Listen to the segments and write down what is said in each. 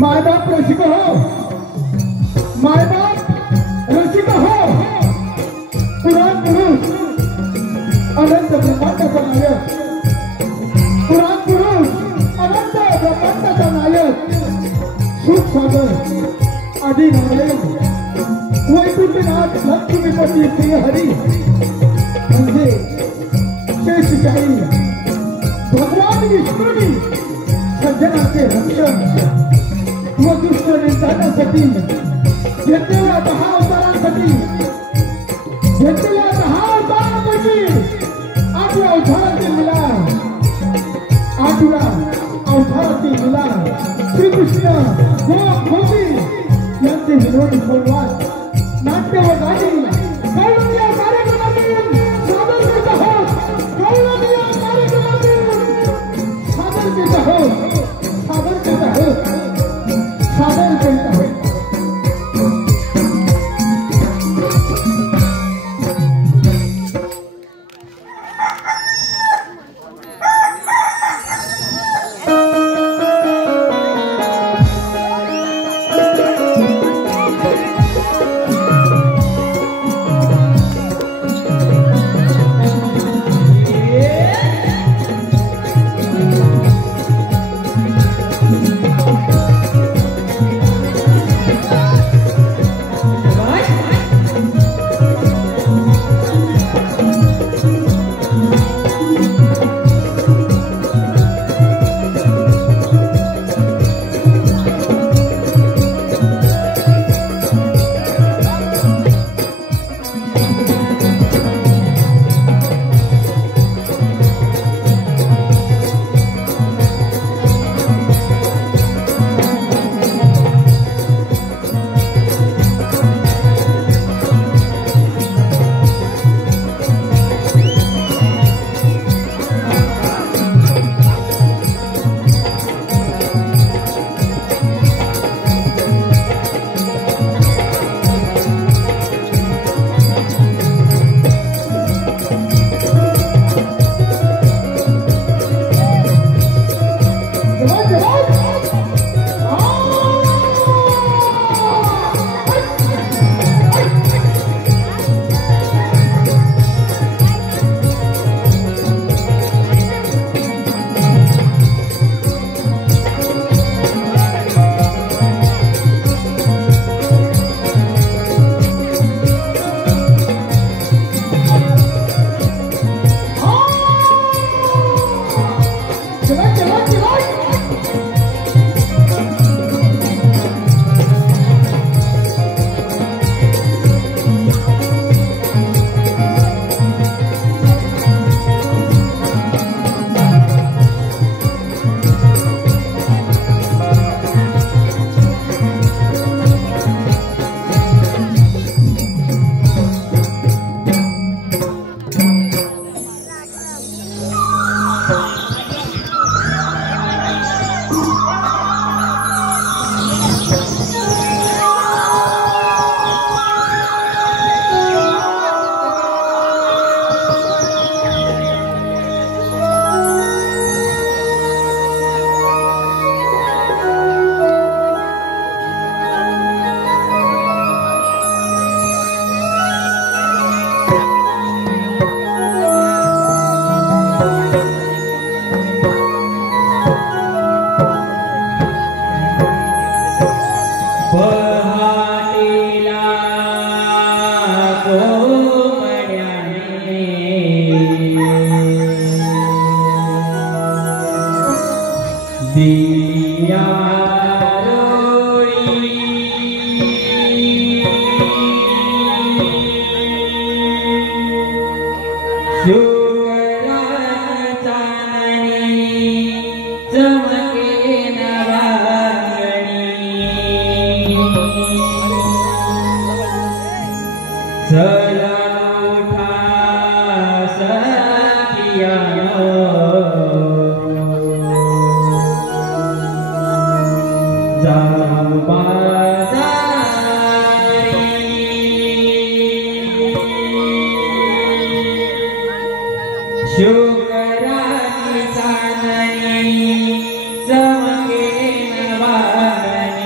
माय बाप रसिक हो, माय बाप रसिक हो, पुराण पुरुष अनंत ब्रह्मांडाचा नायक, पुराण पुरुष अनंत ब्रह्मांडाचा नायक, सुख सागर आदि नारायण वैकुंठनाथ लक्ष्मीपती श्री हरी म्हणजे शेषशाही भगवान विष्णूंनी सज्जनाचे रक्षण व दुष्ट निंदण्यासाठी घेतलेल्या 10 अवतारांसाठी, घेतलेल्या 10 अवतारांपैकी 8व्या अवतारातील मुला, 8व्या अवतारातील मुला श्रीकृष्ण गोपी यांचे विनोदी संवाद नाट्य व गाणी कळून या कार्यक्रमातून सादर करीत आहोत, कळून या कार्यक्रमातून सादर करीत आहोत, सादर करीत आहोत, सादर करीत आहोत. शुक्राची चांदणी चमके नवागणी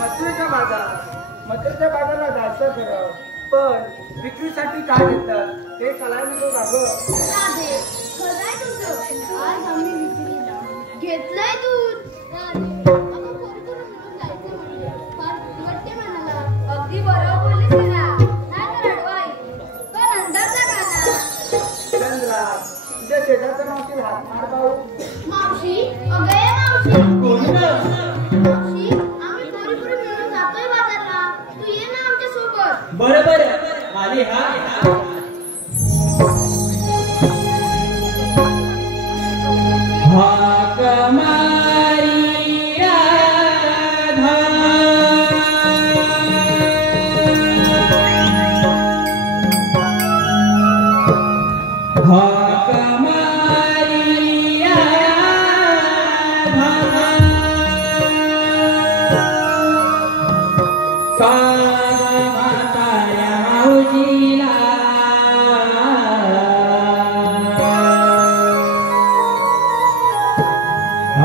मथुरेच्या बाजाराला जायचं खरं, पण विक्रीसाठी काय घेतात ते कळायला नको का गं? राधे, खरंय तुझं. आज आम्ही विक्रीला घेतलंय दूध. राधे, आपण कोण मिळून जायचं म्हणजे फार वाटते मनाला. अगदी बरोबर बोललीस मला. नाही तर अडवाई. पण अंदाज ना गाना. चंद्रा, तुझ्या शेजारच्या मावशी हातमार भाऊ. मावशी, अगं ये मावशी. कोण गं? मावशी, आम्ही पोरी मिळून जातोय बाजारला. तू ये ना आमच्या सोबत. बरोबर आली हा हाक मारी राधा हाक मारी राधा म्हाताऱ्या माऊजीला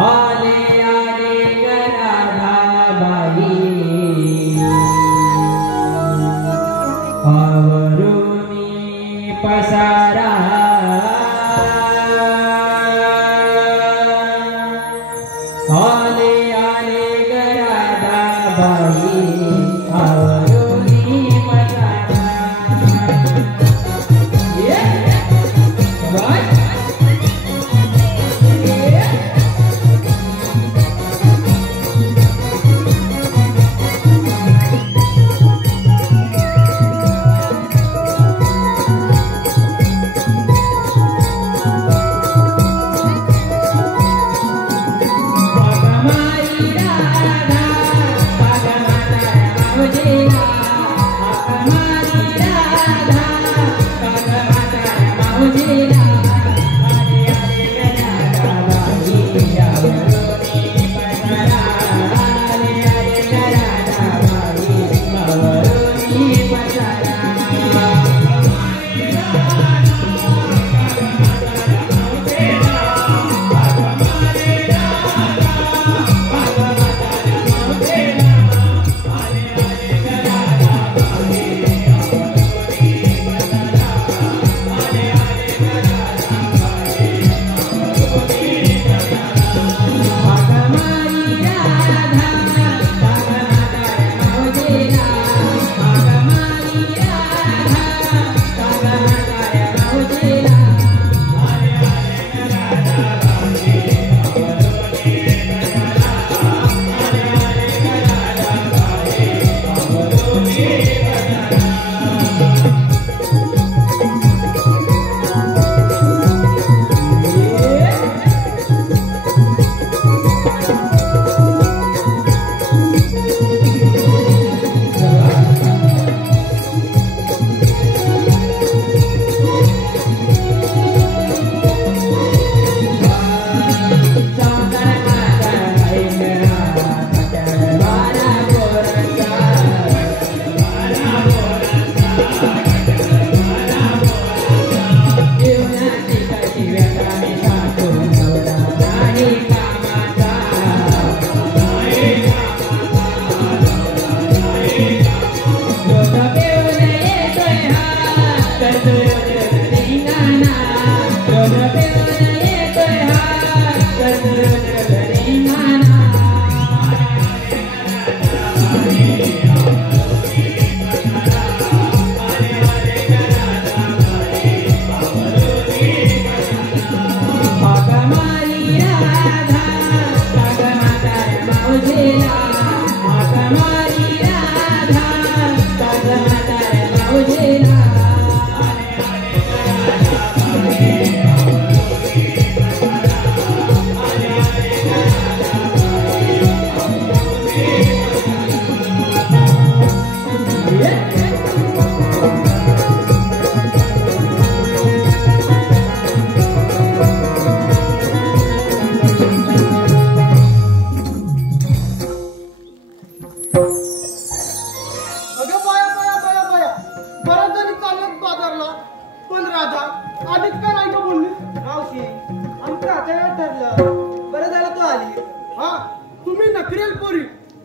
आले आले राधाबाई आवरुनी पसारा आले आले राधाबाई आवरुनी पसारा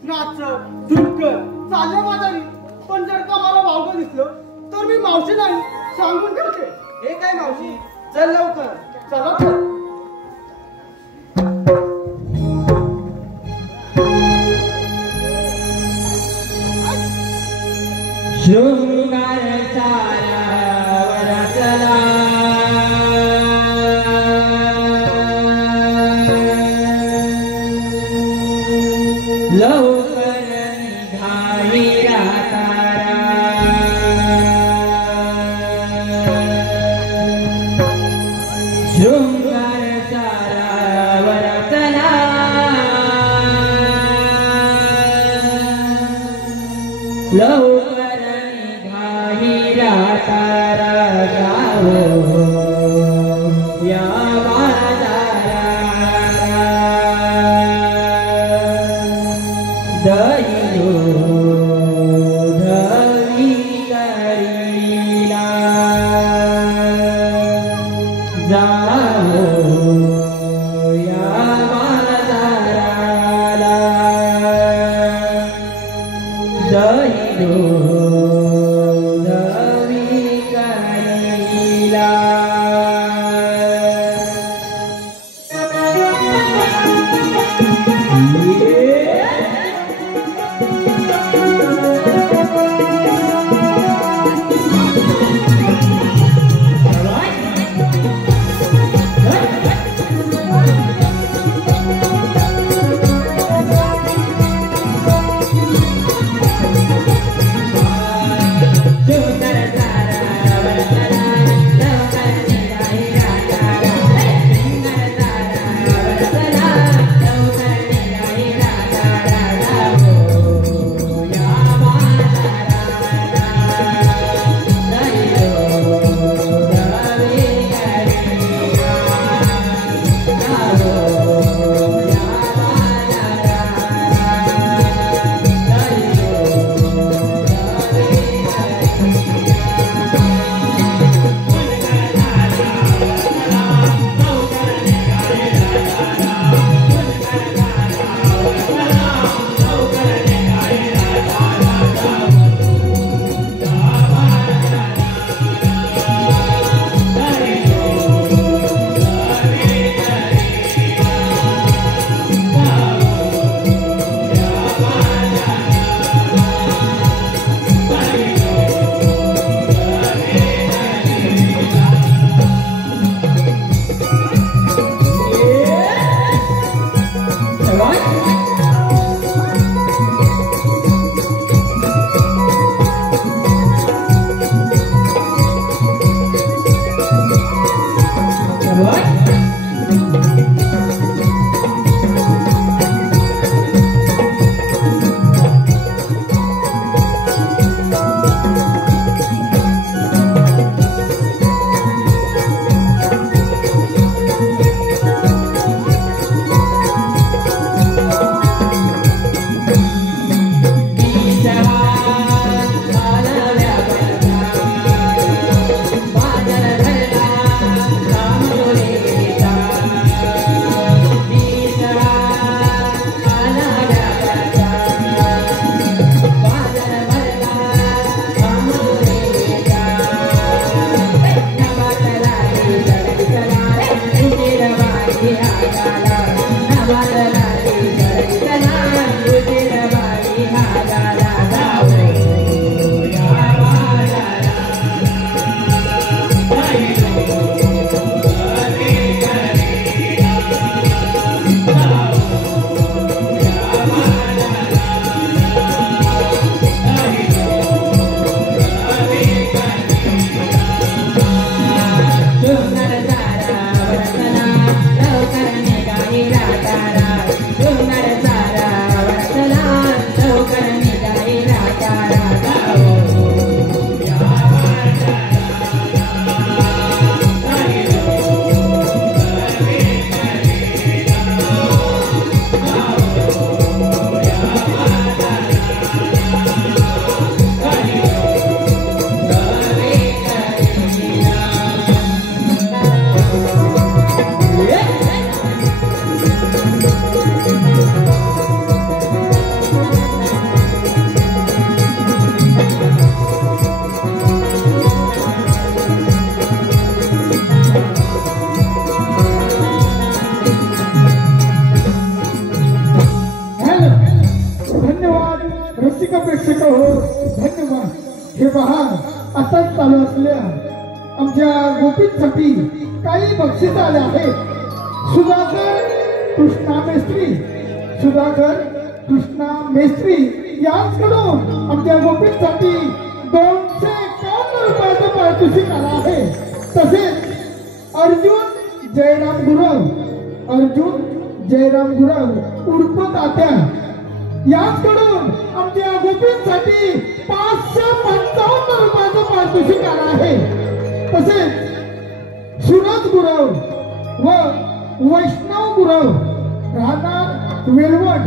नाचत धुमकत चाललं माझारी. पण जर का मला वावगं दिसलं तर मी मावशी नाही सांगून ठेवते. हे काय मावशी, चल लवकर. चला तर. शृंगार सारा वरचला लवकर निघाईरा तारा शृंगार सारा वरचला लवकर निघाईरा तारा गावो या दहिलो धवी करीला जावो या बाजाराला दहिलो धवी करीला रसिक प्रेक्षक हो धन्यवाद. हे पहा आता चालू असल्या आमच्या गोपींसाठी काही बक्षीस आले आहेत. सुधाकर कृष्णा मेस्त्री, सुधाकर कृष्णा मेस्त्री यांच्याकडून आमच्या गोपींसाठी 251 रुपयाचं पारितोषिक आलं आहे. तसेच अर्जुन जयराम गुरव, अर्जुन जयराम गुरव उर्फ तात्या यांच्याकडून आमच्या गोपींसाठी 555 रुपयाचं पारितोषिक आलं आहे. तसेच सूरज गुरव व वैष्णव गुरव राहणार वेलवड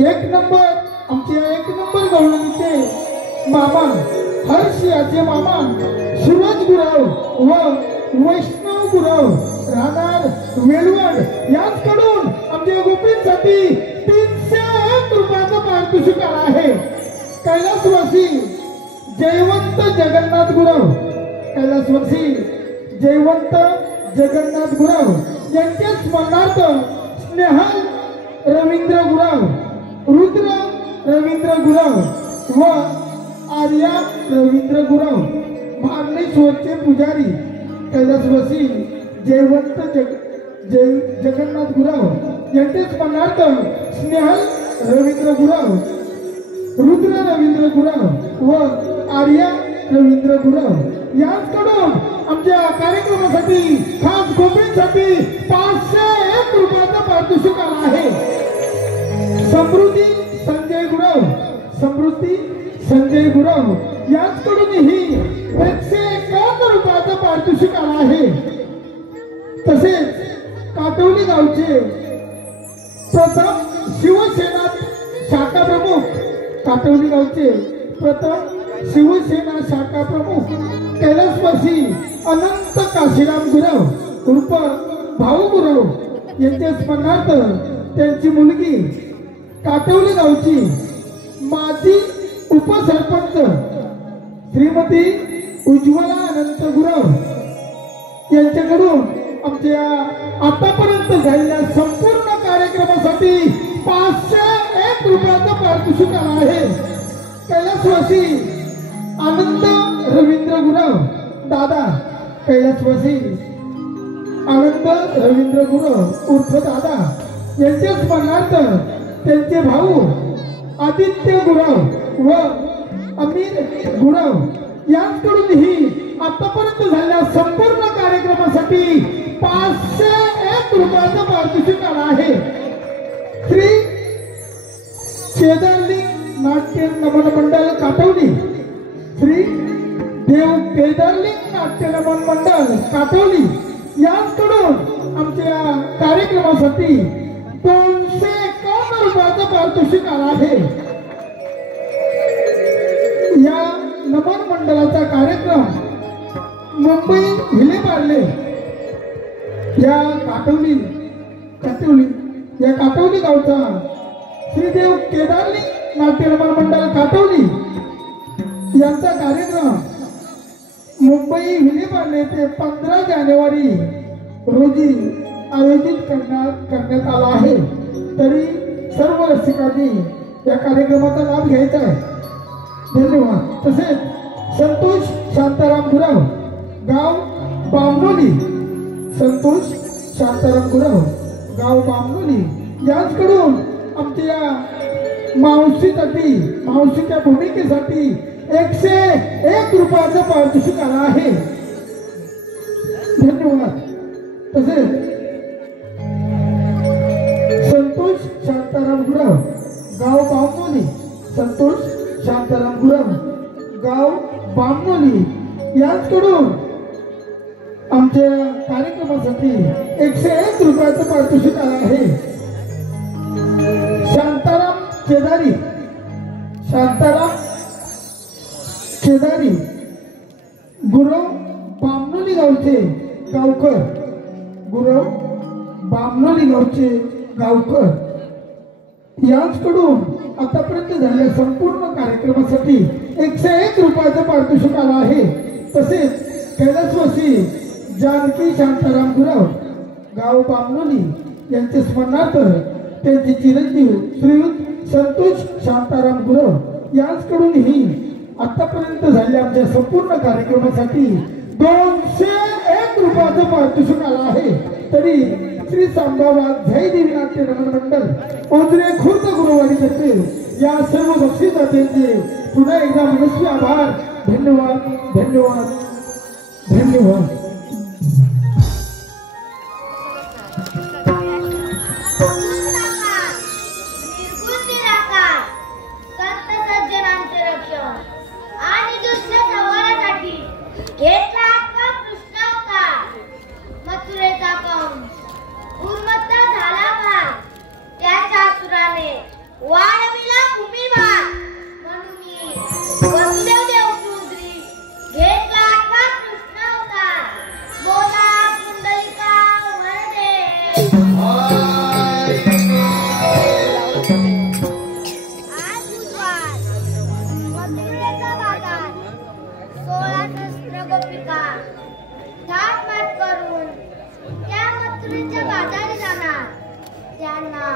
एक नंबर, आमच्या एक नंबर गवळणीचे मामा हर्ष याचे मामा सूरज गुरव व वैष्णव गुरव राहणार वेलवड यांच्याकडून आमच्या गोपींसाठी 301 रुपयाचं पारितोषिक आलं आहे. कैलासवासी जयवंत जगन्नाथ गुरव, कैलासवासी जयवंत जगन्नाथ गुरव यांच्या स्मरणार्थ स्नेहल रवींद्र गुरव, रुद्र रवींद्र गुरव व आर्या रवींद्र गुरव मार्लेश्वरचे पुजारी कैलासवासी जयवंत जगन्नाथ गुरव यांचे स्मरणार्थ स्नेहल रवींद्र गुरव, रुद्र रवींद्र गुरव व आर्या रवींद्र गुरव यांच्याकडून आमच्या कार्यक्रमासाठी खास गोपींसाठी 501 रुपयाचं पारितोषिक आलं आहे. समृद्धी संजय गुरव, समृद्धी संजय गुरव यांच्याकडूनही 151 रुपयाचं पारितोषिक आलं आहे. तसेच काटवली गावचे प्रथम शिवसेना शाखा प्रमुख, काटवली गावचे प्रथम शिवसेना शाखा प्रमुख कैलासवासी अनंत काशीराम गुरव उर्फ भाऊ गुरव यांच्या स्मरणार्थ त्यांची मुलगी काटवली गावची माजी उपसरपंच श्रीमती उज्ज्वला अनंत गुरव यांच्याकडून आमच्या आतापर्यंत झालेल्या संपूर्ण कार्यक्रमासाठी 501 रुपयाचं पारितोषिक आलं आहे. कैलासवासी आनंद रवींद्र गुरव दादा, कैलासवासी आनंद रवींद्र गुरव उर्फ दादा यांच्या स्मरणार्थ त्यांचे भाऊ आदित्य गुरव व अमीर गुरव यांच्याकडूनही आतापर्यंत झालेल्या संपूर्ण कार्यक्रमासाठी 501 रुपयाचं पारितोषिक आलं आहे. श्री केदारलिंग नाट्य नमन मंडळ काटवली, श्री देव केदारलिंग नाट्य नमन मंडळ काटवली यांच्याकडून आमच्या कार्यक्रमासाठी 251 रुपयाचं पारितोषिक आलं आहे. या नमन मंडळाचा कार्यक्रम मुंबई विलेपार्ले या काटवली या काटवली गावचा श्रीदेव केदारलिंग नाट्य नमन मंडळ काटवली यांचा कार्यक्रम मुंबई विलेपार्ले ते 15 जानेवारी रोजी आयोजित करण्यात आला आहे. तरी सर्व रसिकांनी या कार्यक्रमाचा लाभ घ्यायचा आहे. धन्यवाद. तसेच संतोष शांताराम गुरव गाव बामनोली, संतोष शांताराम गुरव गाव बामनोली यांच्याकडून आमच्या मावशीसाठी, मावशीच्या भूमिकेसाठी 101 रुपयाचं पारितोषिक आलं आहे. धन्यवाद. तसेच संतोष शांताराम गुरव गाव बामनोली, संतोष शांताराम गुरव गाव बामनोली यांच्याकडून आमच्या कार्यक्रमासाठी 101 रुपयाचं पारितोषिक आलं आहे. शांताराम केदारी, शांताराम केदारी गुरव बामनोली गावचे गावकर, गुरव बामनोली गावचे गावकर यांच्याकडून आतापर्यंत झालेल्या संपूर्ण कार्यक्रमासाठी 101 रुपयाचं पारितोषिक आलं आहे. तसेच कैलासवासी जानकी शांताराम गुरव गाव बामनोली यांच्या स्मरणार्थ त्यांचे चिरंजीव श्रीयुत संतोष शांताराम गुरव यांच्याकडूनही आतापर्यंत झालेल्या आमच्या संपूर्ण कार्यक्रमासाठी 201 रुपयाचं पारितोषिक आलं आहे. तरी श्री सांबाबाद जयदेवी नाट्य रमण मंडळ ओझरे खुर्द गुरुवाडीतर्फे या सर्व बक्षिसदात्यांचे पुन्हा एकदा मनस्वी आभार. धन्यवाद धन्यवाद धन्यवाद. वाढविला भूमिभार म्हणून वसुदेव देवपुत्री घेतला आत्मा कृष्ण अवतार. बोला पुंडलिका वरदे. आज बुधवार मथुरेचा बाजार 16 सहस्त्र गोपिका थाटमाट करून त्या मथुरेच्या बाजारी जाणार. त्यांना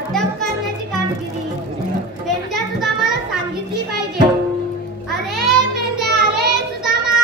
अटक करण्याची कामगिरी पेंड्या सुदामाला सांगितली पाहिजे. अरे पेंड्या, अरे सुदामा.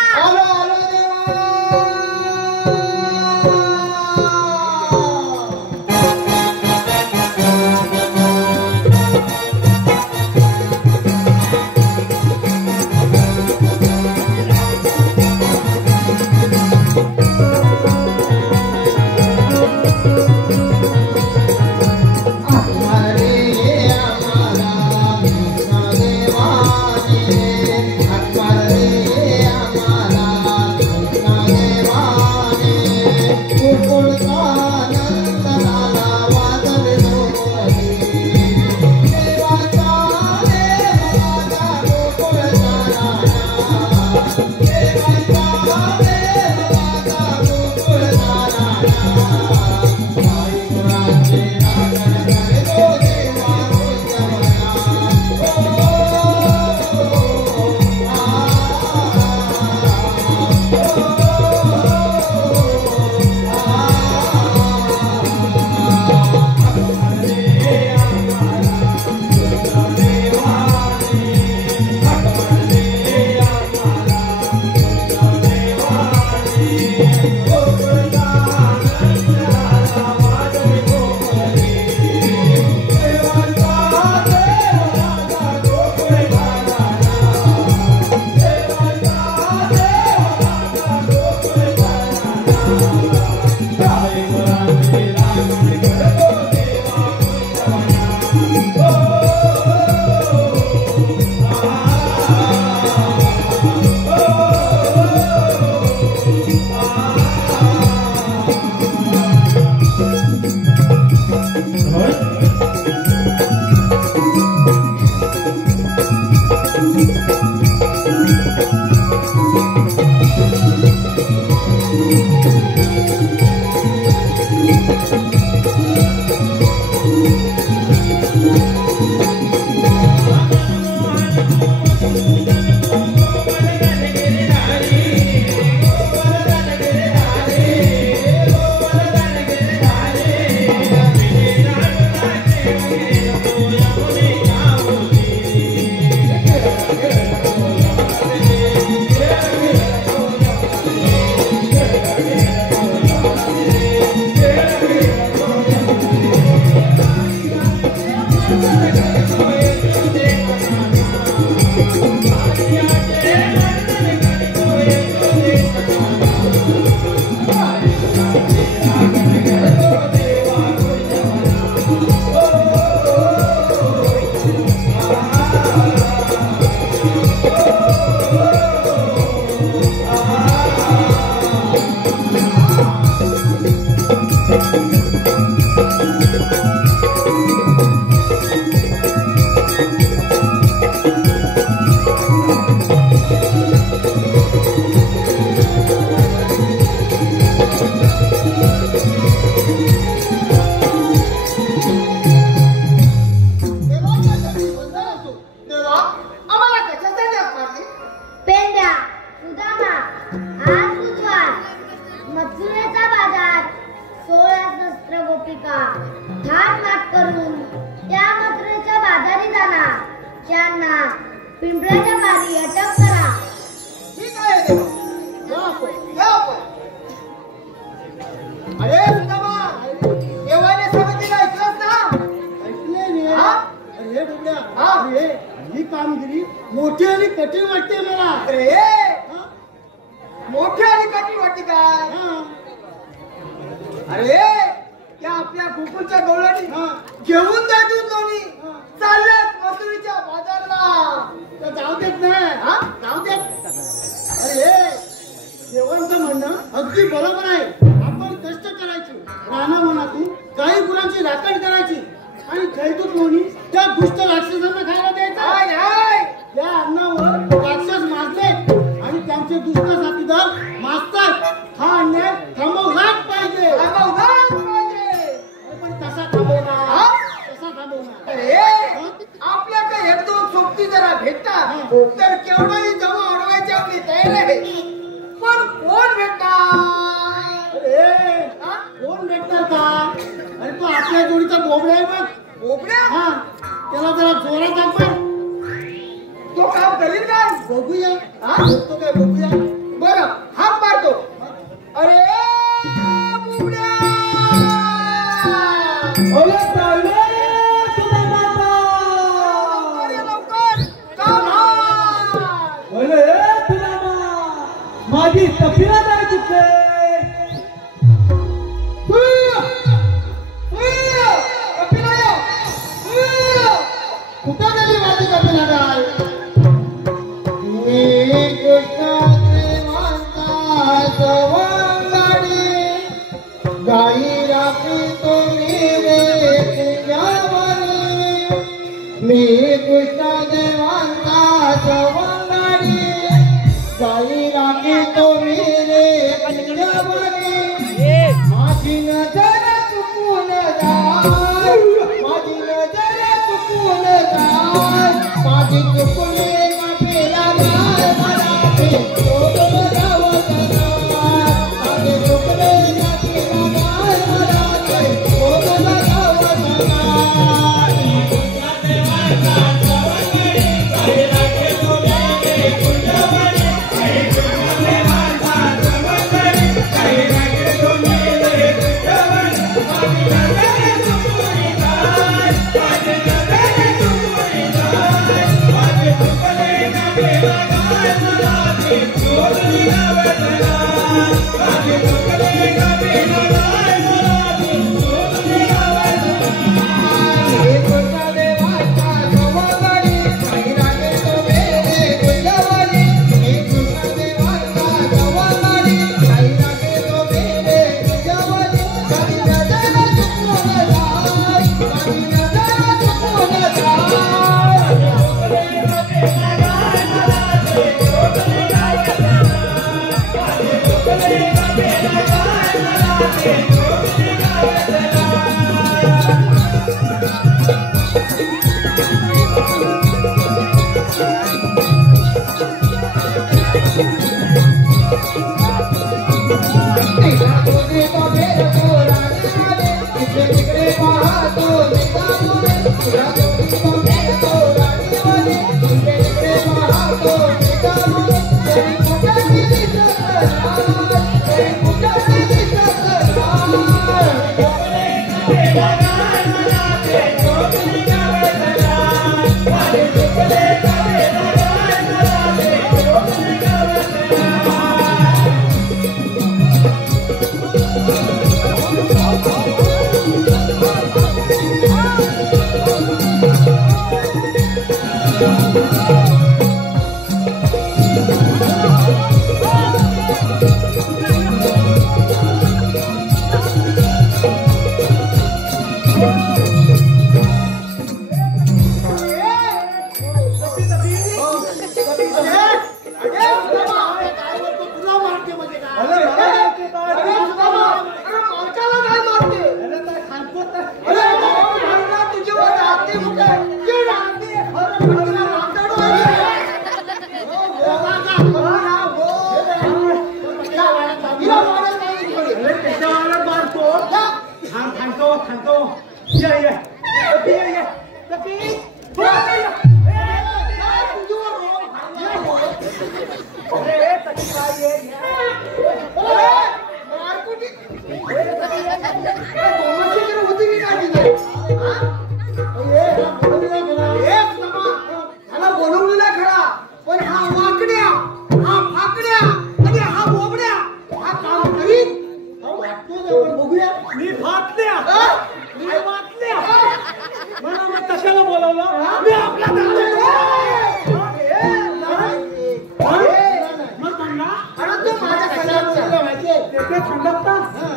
मथुरेचा बाजार 16 चित्रगोपिका थाट माट करून त्या मथुरेच्या बाजारी जाणार. त्यांना पिंपळाच्या पारी अटक करा. ठीक आहे देवा. या आपण, या आपण. अरे सुदामा, देवाने सांगितलेलं ऐकलंस ना? ऐकले रे. हा? अरे बुबड्या, हा? अरे ही कामगिरी मोठी आणि कठीण वाटते मला. अरे हा? मोठी आणि कठीण वाटते काय? हा. अरे त्या आपल्या गोकुळच्या गवळणी हा. घेऊन जाय दूध लोणी. हा. चाललेत मथुरीच्या बाजारला. तर जाऊ देत नाही. हा? जाऊ देत. अरे देवांचं म्हणणं अगदी बरोबर आहे. आपण कष्ट करायचे, रानावनातून काही गुरांची राखण करायची आणि जैतूत लोणी त्या दुष्ट राक्षसांना खायला द्यायचं. हाय, हाय. त्या अन्नावर राक्षस माजले आणि त्यांचे दुष्ट साथीदार माजतात. हा अन्याय थांबवलाच पाहिजे. थांबवलाच पाहिजे. अरे पण कसा थांबवणार? हा? कसा थांबवणार? अरे आपल्याकडे एक दोन सोबती जरा भेटतात तर केवढाही जमा अडवायची आपली तयारी आहे. पण कोण भेटणार? अरे हा? कोण भेटणार का? अरे तो आपल्या जोडीचा बोबडा आहे बघ. बोबड्या? हा, त्याला जरा जोरात दाखव. तो काम करील काय? बघूया. हा? तो काय बघूया. बरं हात मारतो. अरे बोबड्या! लवकर ये, लवकर. काम हाय. माझी तफिला नाही चुकले. कुठं गेली माझी कपिला गाय? गाई राखी तुम्ही रे तुझ्यावरी. मी कृष्ण देवांचा सवंगाडी. गाई राखी तुम्ही रे तुझ्यावरी. माझी नजर चुकून जाय, माझी नजर चुकून जाय, माझी चुकली कपिला गाय. मला ते सोडून जावं नाही. माझे चुकले कपिला गाय. मला ते सोडून जावं नाही. खातो ये ये कपी ये कपी बोलवलेला खरा पण हा वाकड्या हा फाकड्या आणि हा बोबड्या हा काम करीत बघूया मी फाटल्या मी वाटल्या मला मग कशाला बोलावलं मी आपला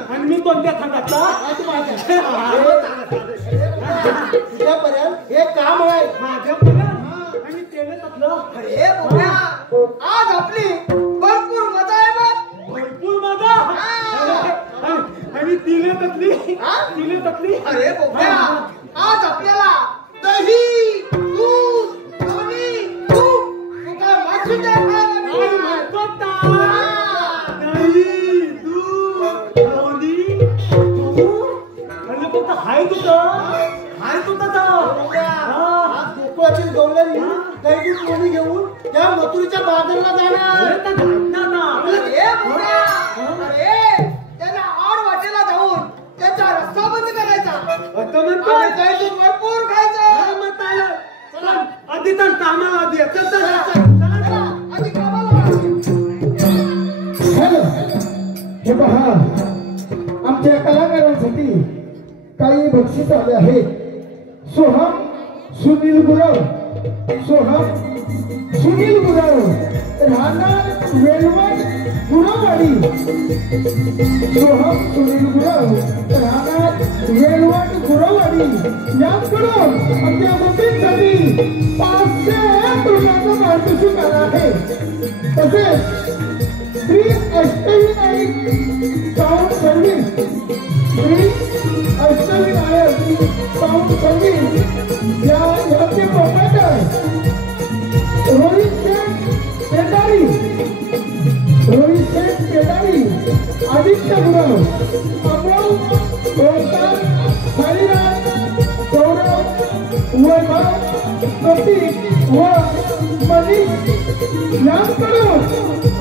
आणि मी कोणत्या खंडातला तुझ्यापर्यंत हे काम आहे माझ्यापर्यंत आणि तेवढं अरे बोला आज आपली भरपूर मजा आहे बघ भरपूर मजा आणि तिले तकली अरे बोला आज आपल्याला दही दूध लोणी तूप तुका मागून द्यायला हाय गौलरी घेऊन त्या मथुरीच्या बाजारला जाणार त्याला आड वाटेला जाऊन त्याचा रस्ता बंद करायचा भरपूर खायचं आधी तर कामाला आधी कामाला हे पहा आमच्या कलाकारांसाठी काही बक्षीस आले आहेत. सोहम सुनील गुरव राहणार वेलवड गुरववाडी. सोहम सुनील गुरव राहणार वेलवड गुरववाडी यांकडून आमच्या मुलींसाठी 501 रुपयाचं पारितोषिक आलं आहे. तसेच Shri Ashtavinayak sound service sound service यांचे प्रोप्रायटर रोहित शेठ पेडारी आदित्य गुरव अमोल ओंकार हरिराज गौरव वैभव प्रतीक व मनीष यांकडून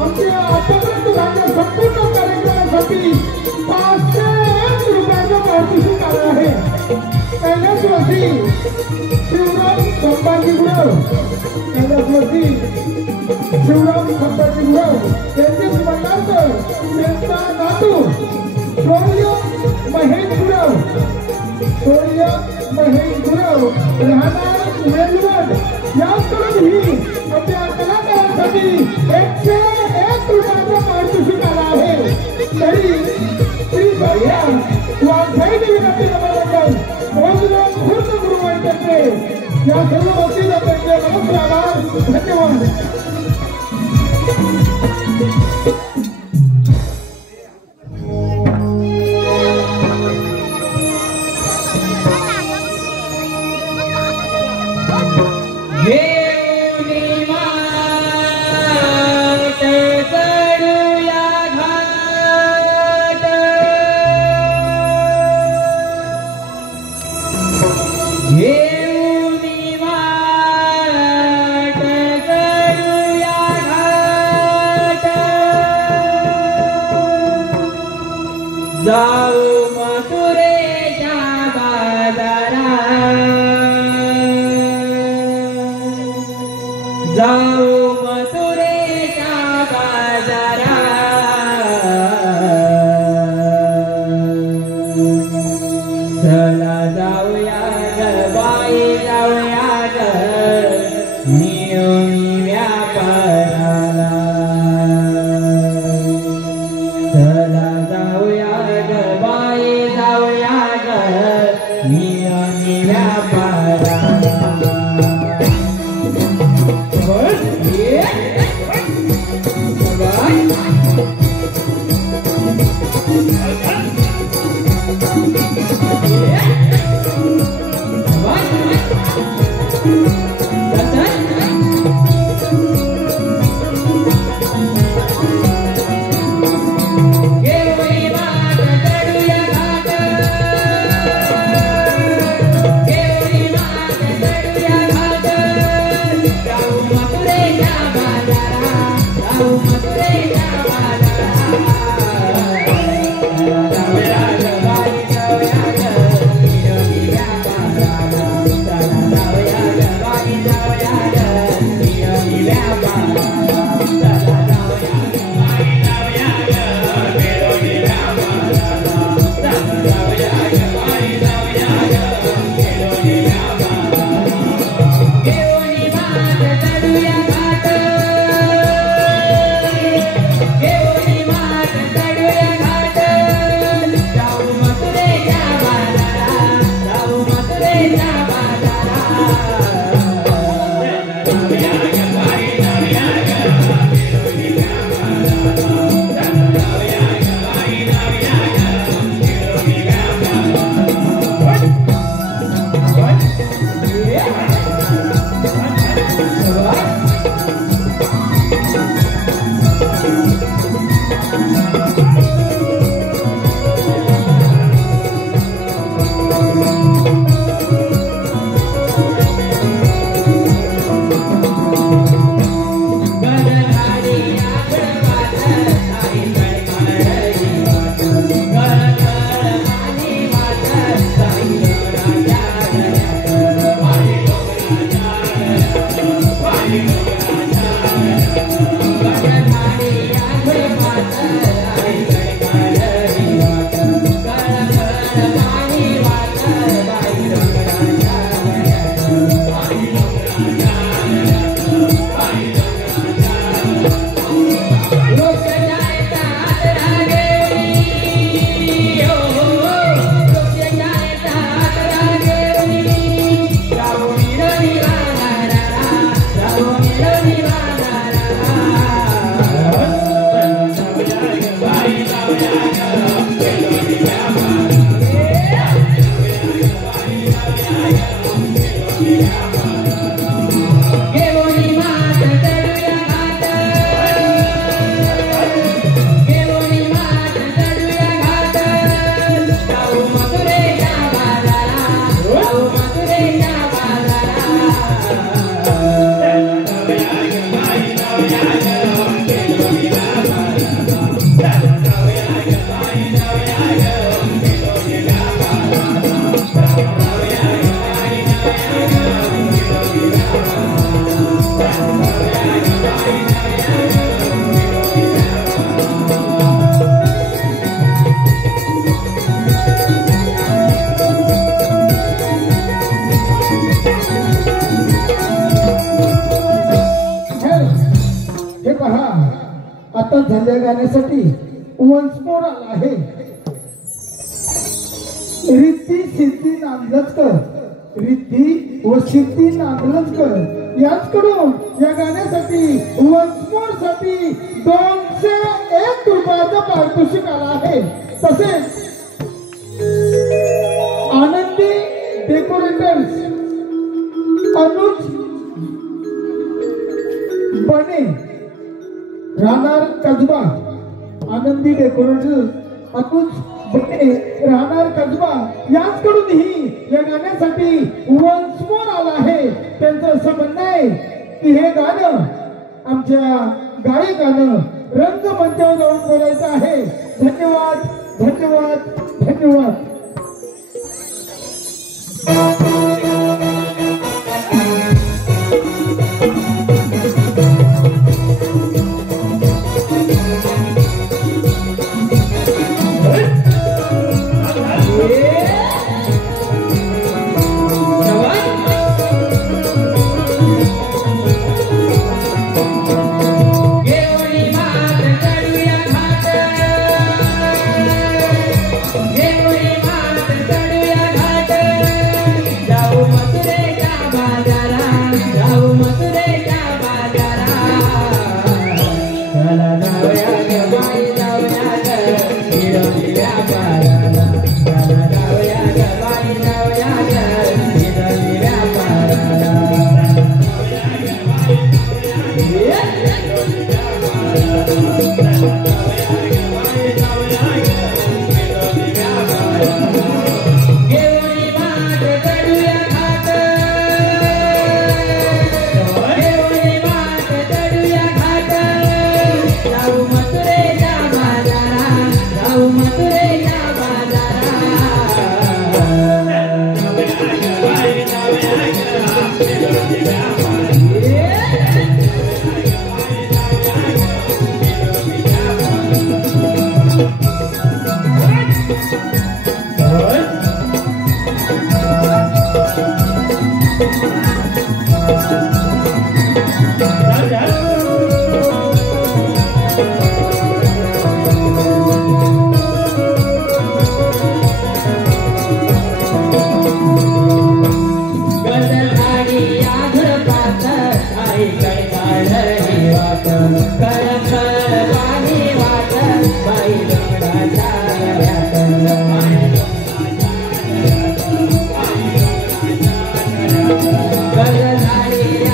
आमच्या आतापर्यंत झालेल्या संपूर्ण कार्यक्रमासाठी 501 रुपयाचं पारितोषिक आलं आहे. कैलास वर्षी शिवराम संभाजी गुरव त्यांचे स्मरणार्थ त्यांचा नातू शौर्य महेश गुरव राहणार वेलवड यांकडून ही आपल्या कलाकारांसाठी 101 रुपयाचं पारितोषिक आलं आहे. तरी श्री भैया वाघाई विनंती नमस्कार खुर्द गुरुवाईतर्फे या सर्व गोष्टीला त्यांचे नमस्कार आभार धन्यवाद. आता झाल्या गाण्यासाठी वन्स मोर आला आहे रिद्धी सिद्धी नांदलकर रिद्धी व सिद्धी नांदलकर याचकडून या गाण्यासाठी वन्स मोर साठी 201 रुपयाचं पारितोषिक आला आहे। तसेच आनंदी डेकोरेटर्स अनुज बने राहणार कसबा आनंदी डेकोरेटर्स अनुज बने राहणार कसबा याचकडूनही या गाण्यासाठी वन्स मोर आला आहे। त्यांचं असं म्हणणं आहे की हे गाणं आमच्या गायकानं रंगमंचावर जाऊन बोलायचं आहे। धन्यवाद धन्यवाद धन्यवाद। गल झाली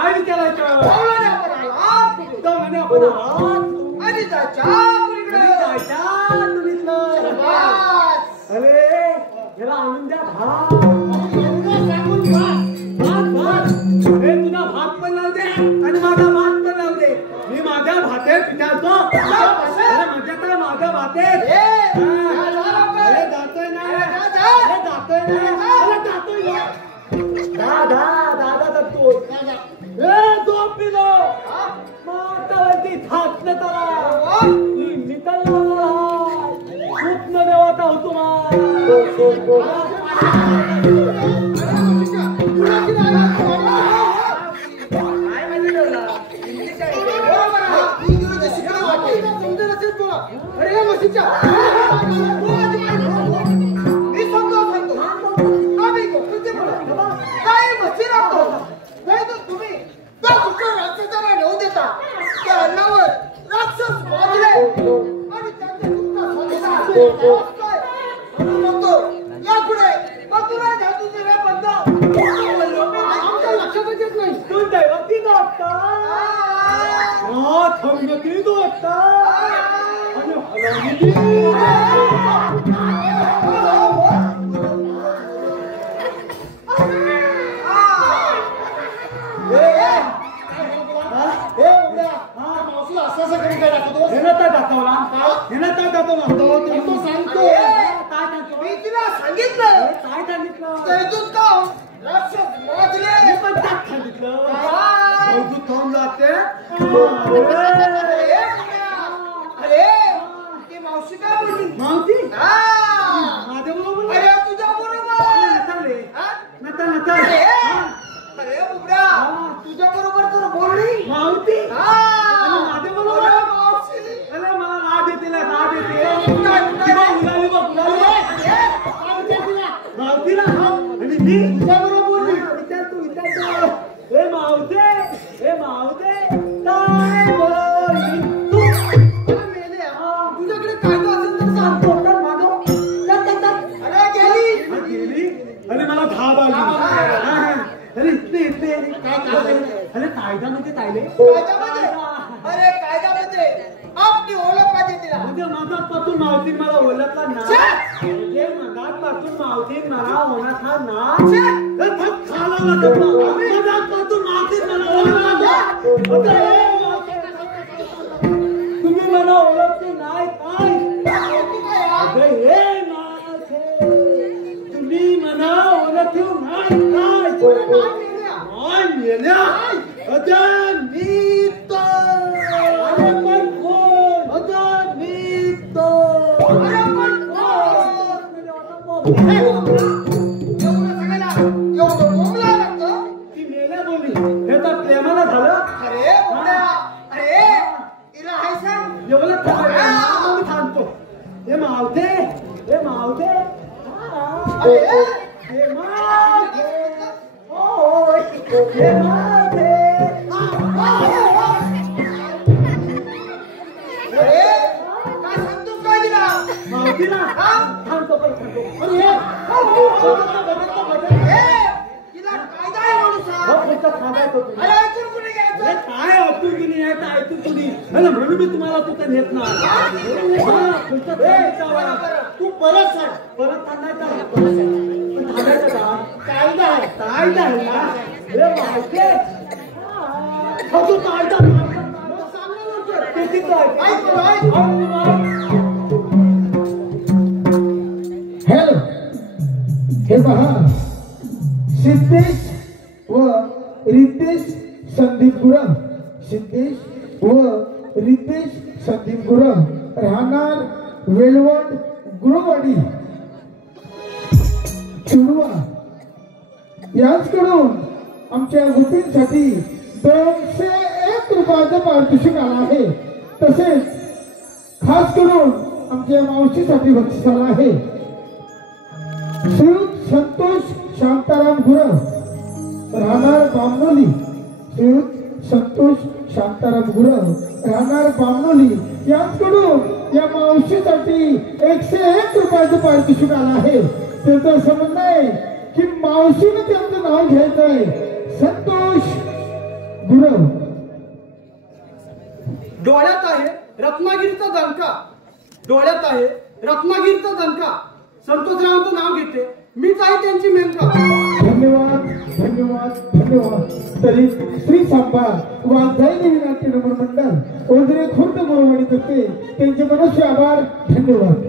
काय विचारायचं पावलाने आपण आत दमाने आपण आहात आणि जायच्या पलीकडे जायच्या तुम्हीतलं शाबास. अरे याला आणून द्या भात हे तुझा भात पण लावू दे आणि माझा भात पण लावू दे मी माझ्या भातेत विचारतो माझ्या भातेत जातोय ना दादा जातो दोन पिलो मातावरती थाटलं त्याला निकलला खूप न देवाचा होतो सिद्धेश व रितेश संदीप गुरव सिद्धेश व रितेश संदीप गुरव राहणार वेलवड गुरुवाडी चुडवा याचकडून आमच्या गोपींसाठी 201 रुपयाचं पारितोषिक आलं आहे. तसेच खास करून आमच्या मावशीसाठी बक्षीस आलं आहे. श्रीयुत संतोष शांताराम गुरव राहणार बामनोली श्रीयुत संतोष शांताराम गुरव राहणार बामनोली यांच्याकडून या मावशीसाठी 101 रुपयाचं पारितोषिक आलं आहे. त्यांचं असं म्हणणं आहे की मावशीनं त्यांचं नाव घ्यायचंय संतोष गुरव डोळ्यात आहे रत्नागिरीचा दणका, डोळ्यात आहे रत्नागिरीचा दणका. संतोषरावांचं नाव घेते, मीच आहे त्यांची मेनका. धन्यवाद धन्यवाद धन्यवाद. तरी श्री सांबा वाघजाई देवी नाट्य नमन मंडळ ओझरे खुर्द मोरवाडी तर्फे त्यांचे मनस्वी आभार. धन्यवाद.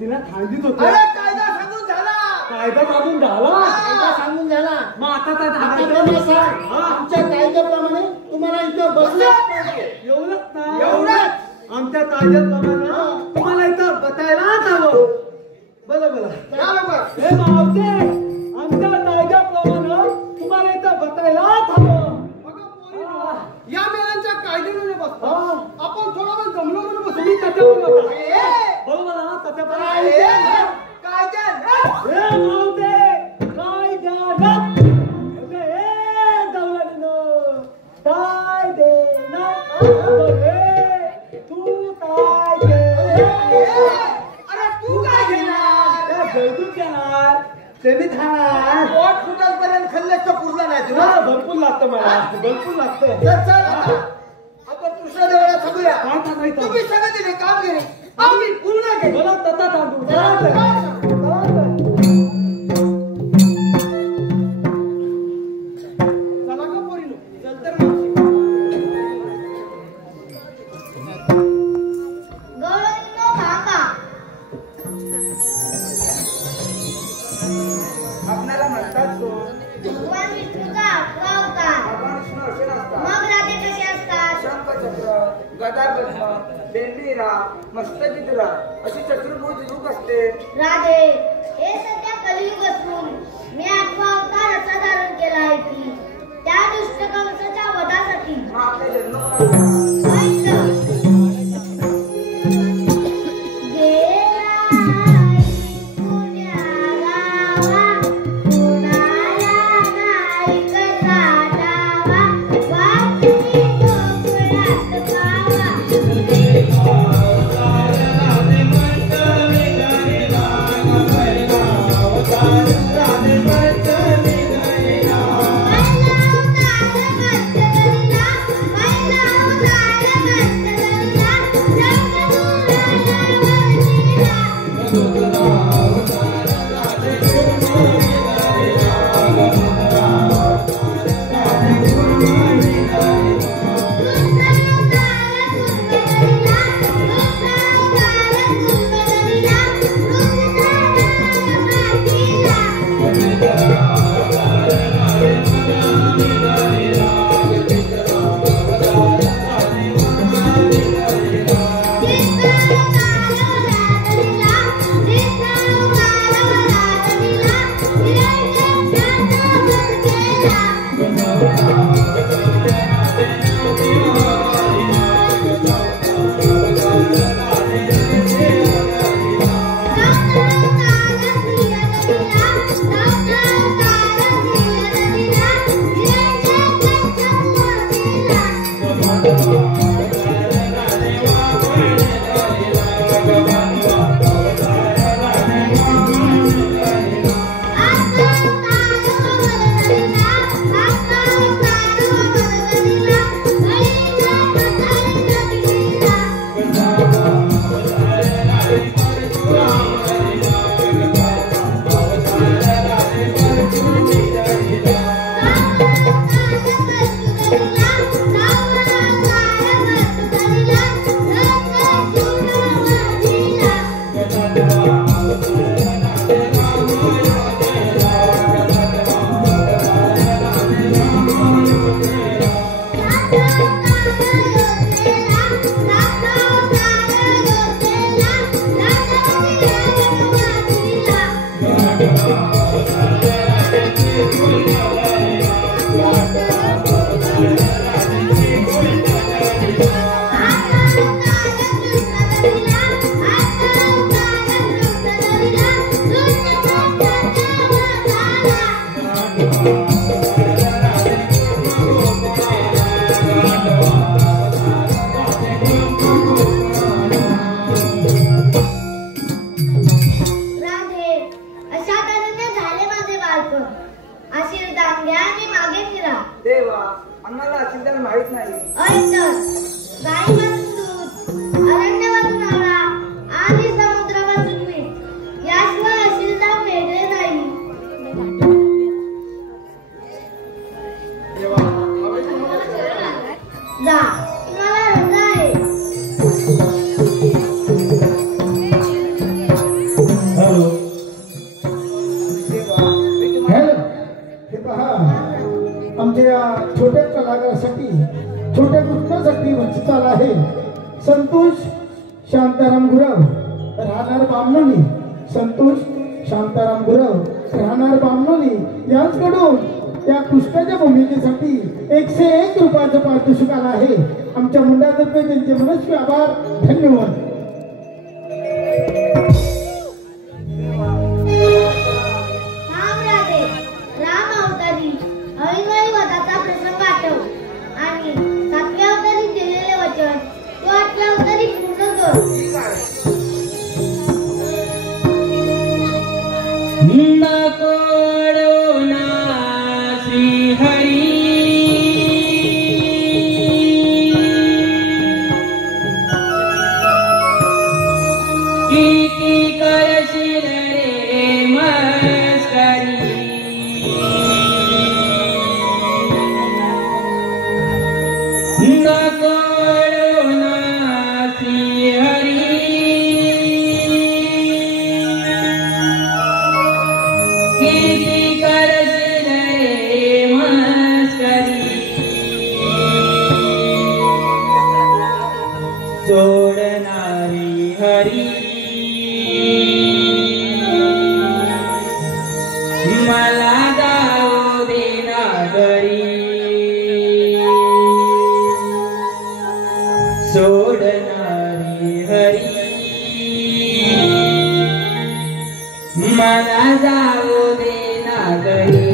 तिला थांबीत होते. अरे कायदा सांगून झाला. कायदा सांगून झाला. कायदा सांगून झाला. मग आता काय आता थांबायचं? तुम्ही सांग. आमच्या कायद्याप्रमाणे तुम्हाला इथं बसलं एवढंच ना? एवढंच. आमच्या कायद्याप्रमाणे तुम्हाला इथं बसायलाच हवं. बोला बोला. या बाबा. हे मावते, आमच्या कायद्याप्रमाणे तुम्हाला इथं बसायलाच हवं. बघा पोरींनो, या मेलांच्या कायद्याने बसतो. हा. आपण थोडा वेळ जमलो म्हणून बसू. तुम्ही त्याच्यावर बसा. ए, बरोबर ना? त्याच्यावर कायद्याने. कायद्याने. हे मावते, कायद्यानं. हे दौलतीनं. कायद्यानं. हे तू कायदे. अरे तू काय घेणार? जळतून घेणार. ते खाणार. पोट फुटापर्यंत खाल्लं तर पुरला नाही तुला. हा, भरपूर लागतं मला. भरपूर लागतं. तर चल आता. आपण कृष्णदेवाला सांगूया. काय सांगायचं? तुम्ही सगळं दिले काम केले. आम्ही पूर्ण केले. मला तसा सांगू. चला का पोरीनो? चल तर मावशी. गौरवनो थांबा. आपणाला म्हणतात सो. भगवान विष्णूचा अकरा अवतार. भगवान विष्णू असे नसतात. मग राधे कसे असतात? शंखचक्र, गदा पद्म, बेंडी मस्तकीत अशी चतुर्भुज रूप असते. राधे, हे सध्या कलियुग असून मी 8वा अवतार असा धारण केला आहे की त्या दुष्ट कंसाच्या वधासाठी. मग आपल्या जन्म छोट्या कलाकारासाठी छोट्या कृष्णासाठी वंचित आला आहे. संतोष शांताराम गुरव राहणार बामणोली. संतोष शांताराम गुरव राहणार बामणोली यांच्याकडून त्या कृष्णाच्या भूमिकेसाठी 101 रुपयाचं पारितोषिक आलं आहे. आमच्या मंडळातर्फे त्यांचे मनस्वी आभार. धन्यवाद. सोड सोडणारे हरी मला जाऊ देना घरी सोडणारे हरी मला जाऊ देना घरी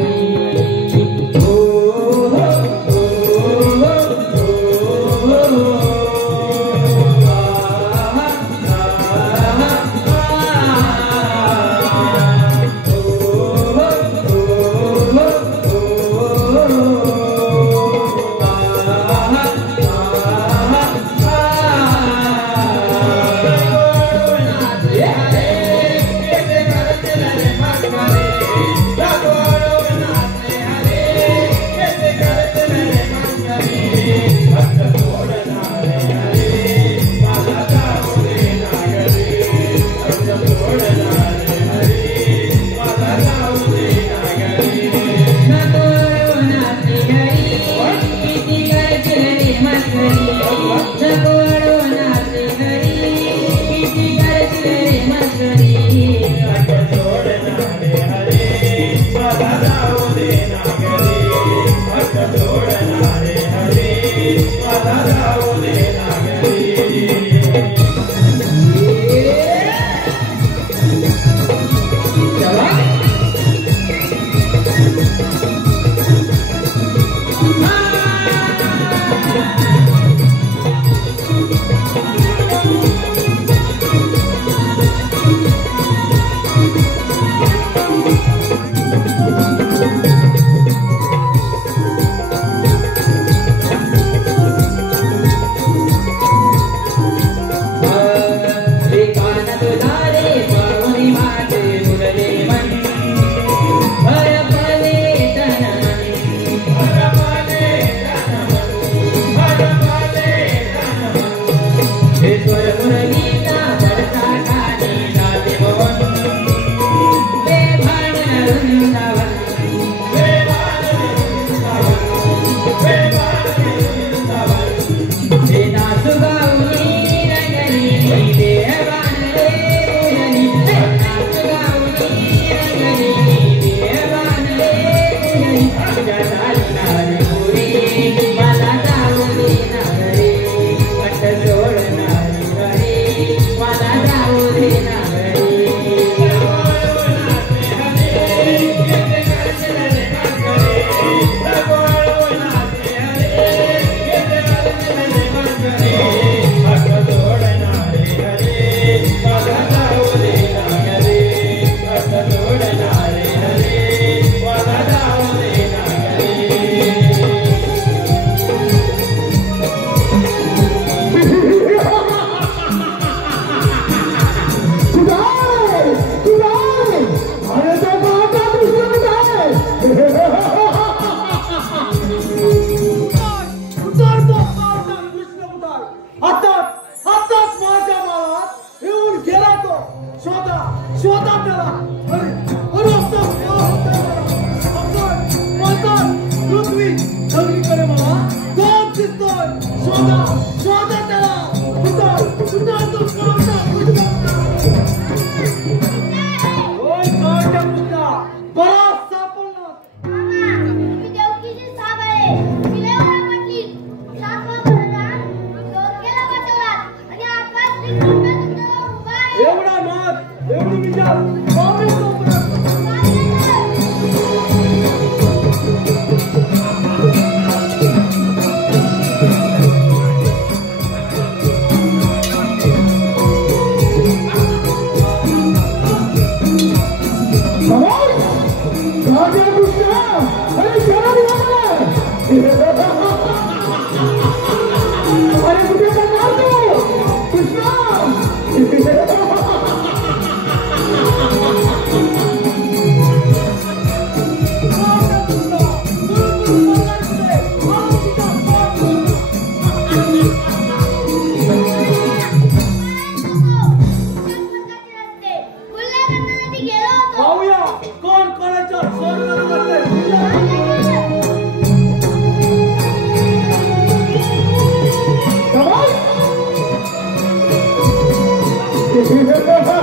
एवढा मत एवढी विचार हे